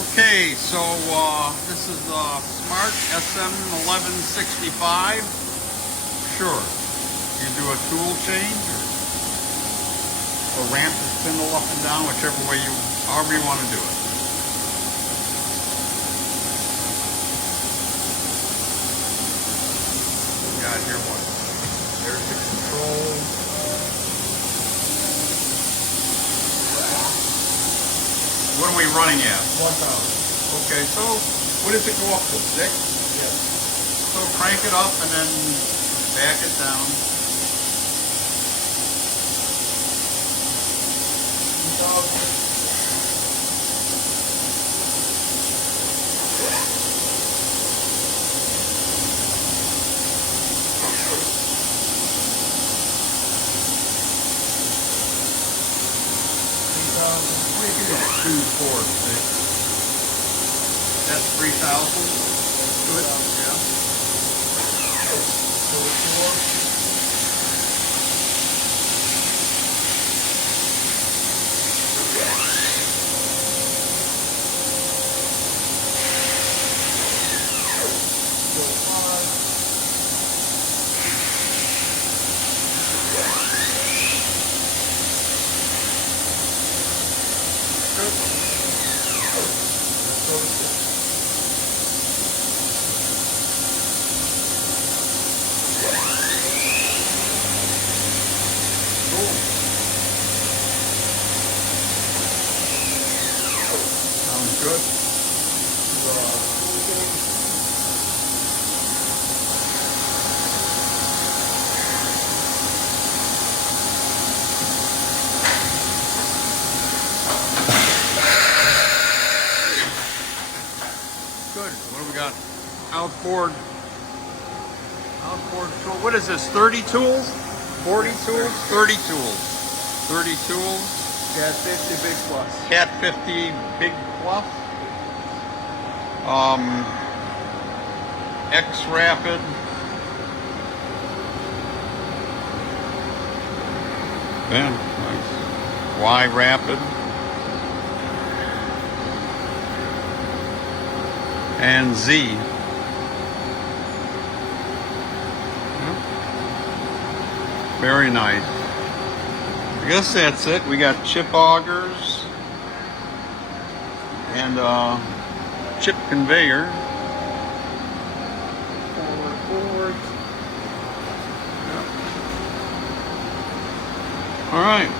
Okay, so this is Smart SM-1165. Sure, you do a tool change or ramp the spindle up and down, whichever way however you want to do it. You got here what? There's the control. What are we running at? 1,000. Okay, so what does it go up to? 6? Yes. So crank it up and then back it down. 2,000. What do you do? 2, 4, 6. That's 3,000. Good. Yeah. So 4. Sounds good. Good. What do we got? Outboard tool. What is this? 30 tools? 40 tools? 30 tools. 30 tools. Cat 50 big plus. Cat 50 big plus. X Rapid. Yeah, nice. Y Rapid. And Z. Very nice. I guess that's it. We got chip augers and chip conveyor. Forward. All right.